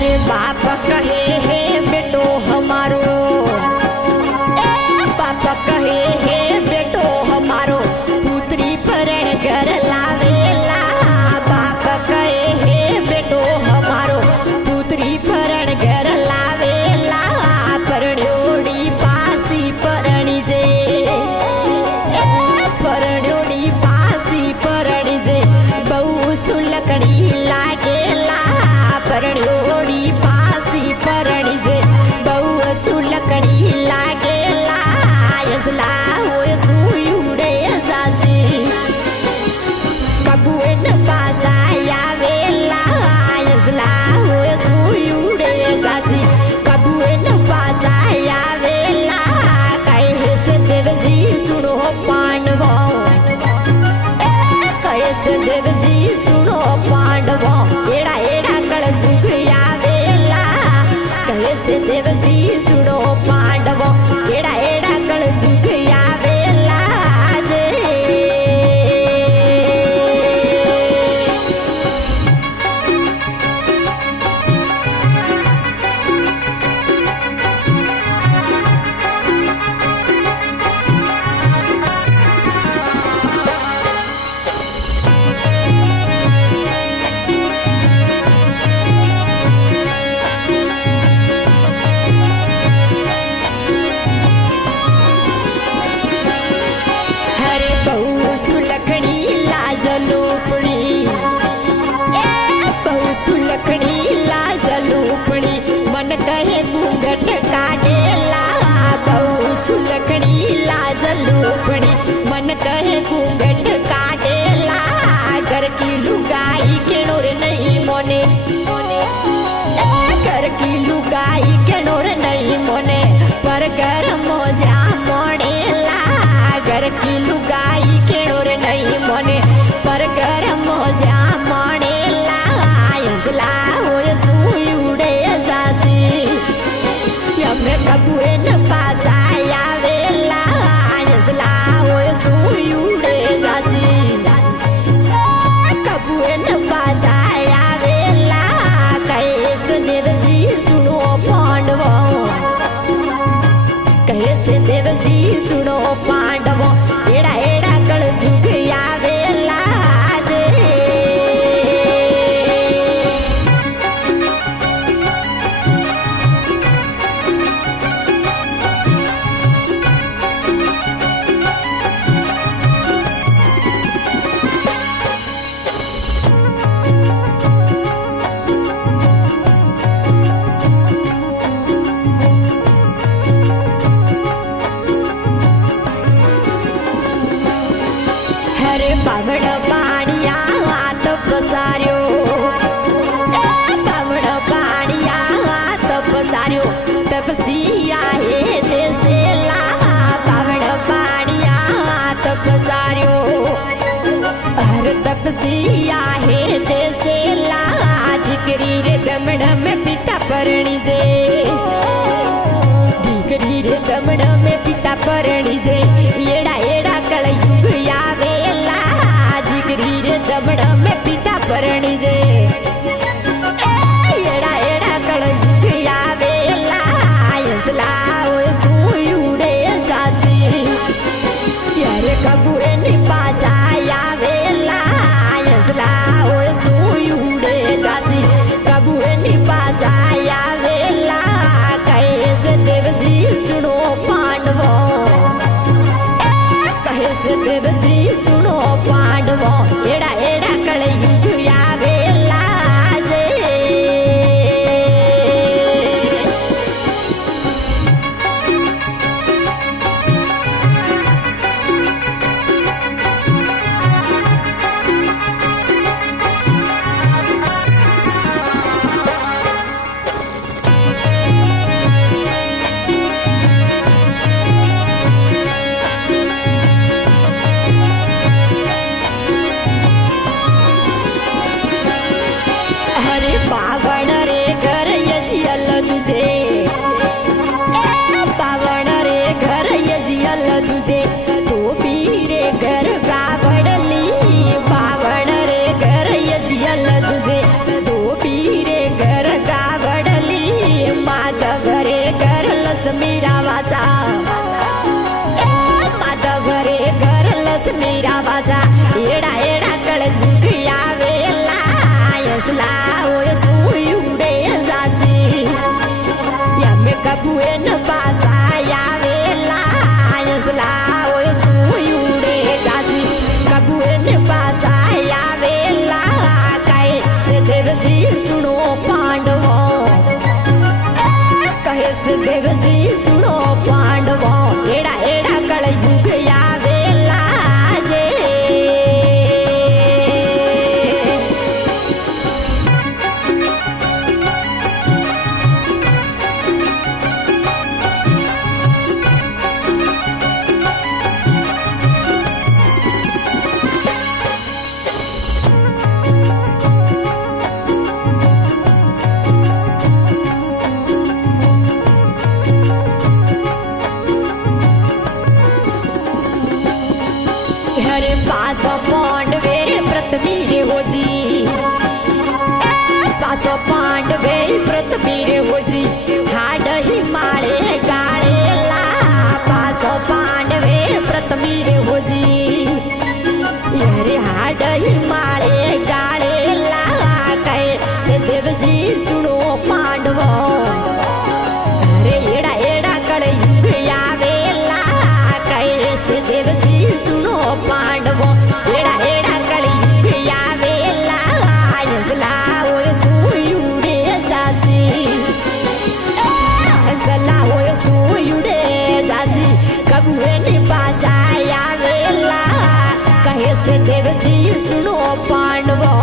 अरे बाप कहे हे बेटो हमारो, बाप कहे हे बेटो हमारो, पुत्री परण घर लावेला। बाप कहे हे बेटो हमारो, पुत्री परण घर लावेला। परण्योड़ी पासी परणी जे, परण्योड़ी पासी परणी जे, बहु सुलकड़ी लागेला। परण्योड़ी पासी परणी जे, बहु सुलकड़ी लागेला। यसला होय सुयुडे जासी, कबुएन पासा यावेला। यसला होय सुयुडे जासी, कबुएन पासा यावेला। कैसे देवजी सुनो पांडवो, कैसे देवजी सुनो पांडवो, एड़ा एड़ा कल जुग यावेला। कैसे देवजी सुनो पांडवो, एड़ा एड़ा कल जुग यावेला। हरे बहु सुलखड़ी लाजलूपड़ी, बहु सुलखड़ी लाजलूपड़ी, मन कहे घूंघट काटेला। बहु सुलखड़ी लाजलूपड़ी, मन कहे घूंघट काटेला। घर की लुगाई के नोर नहीं मोने, घर की लुगाई के नोर नहीं मोने, पर घर मोजा मोड़ेला। घर की लुगाई के नोर नहीं मोने, पर घर मोजा मोड़ेला। यसला होय सुयुडे जासी, यमे कबुएन पासा यावेला। यसला होय सुयुडे जासी, कबुएन पासा यावेला। कैसे देवजी सुनो पांडवो, कैसे देवजी सुनो पांडवो, एड़ा एड़ा कल जुग यावेला। हरे बावड़ पाणिया हाथ पसार्यो, बावड़ पाणिया हाथ पसार्यो, तपसिया हे देसेला। बावड़ पाणिया हाथ पसार्यो, हर तपसिया हे देसेला। दिकरी रे दमड़ में पिता परणी जे, दिकरी रे दमड़ में पिता परणी जे, एड़ा एड़ा कल युग यावेला। दिकरी रे दमड़ में पिता परणी जे, एड़ा एड़ा कल युग यावेला। यसला होय सुयुडे जासी, यारे कबुएन पासा यावेला। यसला होय सुयुडे जासी, कबुएन पासा यावेला। कैसे देवजी सुनो पांडवो, कैसे देवजी सुनो पांडवो, एड़ा एड़ा कल युग यावेला। देवजी सुनो पांडवो एड़ा एड़ा कलयुग आवेला जे हरे पास पांडवे प्रथमी रे होजी पास पांडवे प्रथमी रे होजी हाड हिमालय गाळेला पास पांडवे प्रथमी रे होजी हरे हाड हिमालय गाळेला कैसे देवजी सुनो पांडवो अरे एड़ा एड़ा कलयुग आवेला कैसे देवजी सुनो पांडवो एड़ा एड़ा कलयुग आवेला हंसला ओय सुयुडे जासी हंसला ओय सुयुडे जासी कबूरे ने पास आवेला कहे से देवजी सुनो पांडवो